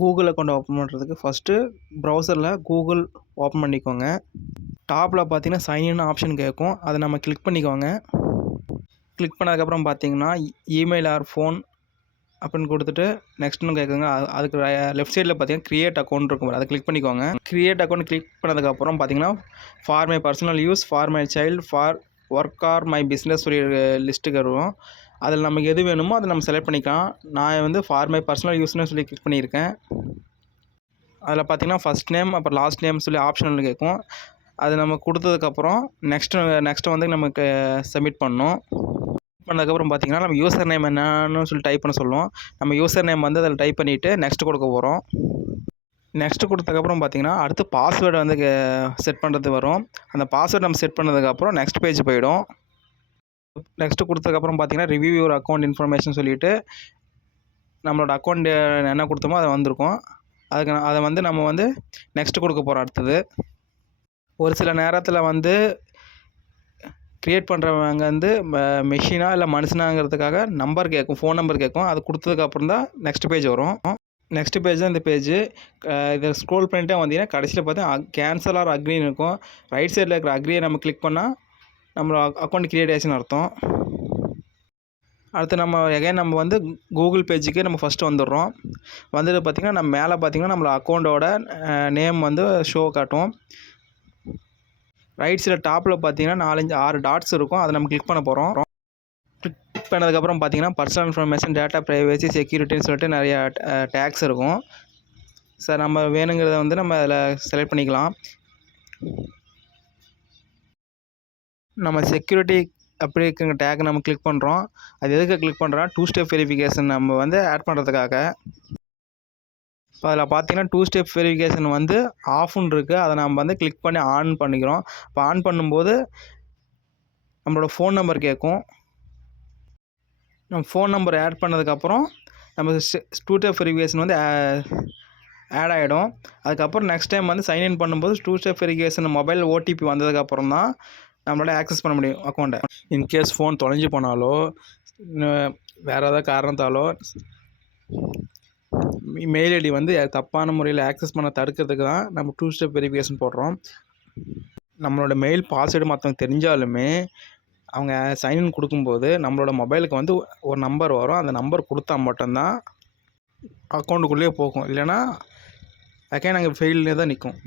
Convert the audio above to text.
Google account open பண்ணுறதுக்கு first ப்ரௌசரில் Google open பண்ணிக்கோங்க. டாப்பில் பார்த்தீங்கன்னா சைன்இன் ஆப்ஷன் கேட்கும். அதை நம்ம கிளிக் பண்ணிக்கோங்க. கிளிக் பண்ணதுக்கப்புறம் பார்த்தீங்கன்னா இமெயில் ஆர் ஃபோன் அப்படின்னு கொடுத்துட்டு நெக்ஸ்ட்னு கேட்குங்க. அதுக்கு லெஃப்ட் சைடில் பார்த்தீங்கன்னா கிரியேட் அக்கௌண்ட் இருக்கும், அதை கிளிக் பண்ணிக்கோங்க. கிரியேட் அக்கௌண்ட் கிளிக் பண்ணதுக்கப்புறம் பார்த்தீங்கன்னா for my personal use, for my child, for work or my business சொல்லி லிஸ்ட்டுக்கு வரும். அதில் நமக்கு எது வேணுமோ அதை நம்ம செலக்ட் பண்ணிக்கலாம். நான் வந்து ஃபார் மை பர்சனல் யூஸ்னு சொல்லி கிளிக் பண்ணியிருக்கேன். அதில் பார்த்தீங்கன்னா ஃபஸ்ட் நேம் அப்புறம் லாஸ்ட் நேம் சொல்லி ஆப்ஷனில் கேட்கும். அது நம்ம கொடுத்ததுக்கப்புறம் நெக்ஸ்ட்டு வந்து நமக்கு சப்மிட் பண்ணணும். பண்ணதுக்கப்புறம் பார்த்தீங்கன்னா நம்ம யூசர் நேம் என்னன்னு சொல்லி டைப் பண்ண சொல்லுவோம். நம்ம யூசர் நேம் வந்து அதில் டைப் பண்ணிவிட்டு நெக்ஸ்ட் கொடுக்க போகிறோம். நெக்ஸ்ட்டு கொடுத்ததுக்கப்புறம் பார்த்தீங்கன்னா அடுத்து பாஸ்வேர்டை வந்து செட் பண்ணுறது வரும். அந்த பாஸ்வேர்டு நம்ம செட் பண்ணதுக்கப்புறம் நெக்ஸ்ட் பேஜ் போயிடும். நெக்ஸ்ட்டு கொடுத்ததுக்கப்புறம் பார்த்தீங்கன்னா ரிவ்யூ யுவர் அக்கௌண்ட் இன்ஃபர்மேஷன் சொல்லிவிட்டு நம்மளோட அக்கௌண்ட் என்ன கொடுத்தோமோ அதை வந்திருக்கும். அதை வந்து நம்ம வந்து நெக்ஸ்ட்டு கொடுக்க போகிறோம். அடுத்தது ஒரு சில நேரத்தில் வந்து க்ரியேட் பண்ணுறவங்க வந்து மெஷினா இல்லை மனுஷனாங்கிறதுக்காக நம்பர் கேட்கும், ஃபோன் நம்பர் கேட்கும். அது கொடுத்ததுக்கப்புறம் தான் நெக்ஸ்ட் பேஜ் வரும். நெக்ஸ்ட் பேஜ் தான் இந்த பேஜ். இதை ஸ்க்ரோல் பண்ணிட்டே வந்தீங்கன்னா கடைசியில் பார்த்தா கேன்சல் ஆர் அக்ரின்னு இருக்கும். ரைட் சைடில் இருக்கிற அக்ரியை நம்ம கிளிக் பண்ணால் நம்மளோட அக்கௌண்ட் க்ரியேட் ஆச்சுன்னு அர்த்தம். அடுத்து நம்ம வந்து கூகுள் பேஜுக்கு நம்ம ஃபஸ்ட்டு வந்துடுறோம். வந்துட்டு பார்த்திங்கன்னா நம்ம மேலே பார்த்திங்கன்னா நம்மளோட அக்கௌண்ட்டோட நேம் வந்து ஷோ காட்டும். ரைட் சைடில் டாப்பில் பார்த்திங்கன்னா 4-5-6 டாட்ஸ் இருக்கும். அதை நம்ம கிளிக் பண்ண போகிறோம். கிளிக் பண்ணதுக்கப்புறம் பார்த்திங்கன்னா பர்சனல் இன்ஃபர்மேஷன், டேட்டா ப்ரைவசி, செக்யூரிட்டின்னு சொல்லிட்டு நிறையா டேக்ஸ் இருக்கும். சார் நம்ம வேணுங்கிறத வந்து நம்ம அதில் செலக்ட் பண்ணிக்கலாம். நம்ம செக்யூரிட்டி அப்படி இருக்குங்க டேக் நம்ம கிளிக் பண்ணுறோம். அது எதுக்கு கிளிக் பண்ணுறோன்னா 2 ஸ்டெப் வெரிஃபிகேஷன் நம்ம வந்து ஆட் பண்ணுறதுக்காக. இப்போ அதில் பார்த்தீங்கன்னா 2 ஸ்டெப் வெரிஃபிகேஷன் வந்து ஆஃப்னு இருக்குது. அதை நம்ம வந்து கிளிக் பண்ணி ஆன் பண்ணிக்கிறோம். இப்போ ஆன் பண்ணும்போது நம்மளோட ஃபோன் நம்பர் கேட்கும். நம்ம ஃபோன் நம்பர் ஆட் பண்ணதுக்கப்புறம் நம்ம 2 ஸ்டெப் வெரிஃபிகேஷன் வந்து ஆட் ஆகிடும். அதுக்கப்புறம் நெக்ஸ்ட் டைம் வந்து சைன்இன் பண்ணும்போது 2 ஸ்டெப் வெரிஃபிகேஷன் மொபைல் ஓடிபி வந்ததுக்கப்புறம் தான் நம்மளால் ஆக்சஸ் பண்ண முடியும் அக்கௌண்ட்டை. இன்கேஸ் ஃபோன் தொலைஞ்சு போனாலோ வேறு ஏதாவது காரணத்தாலோ மெயில் ஐடி வந்து தப்பான முறையில் ஆக்சஸ் பண்ண தடுக்கிறதுக்கு தான் நம்ம 2 ஸ்டெப் வெரிஃபிகேஷன் போடுறோம். நம்மளோட மெயில் பாஸ்வேர்டு மற்றவங்க தெரிஞ்சாலுமே அவங்க சைன்இன் கொடுக்கும்போது நம்மளோட மொபைலுக்கு வந்து ஒரு நம்பர் வரும். அந்த நம்பர் கொடுத்தா மட்டும்தான் அக்கௌண்ட்டுக்குள்ளேயே போகும். இல்லைனா அகைன் நாங்கள் ஃபெயில்லே தான் நிற்கும்.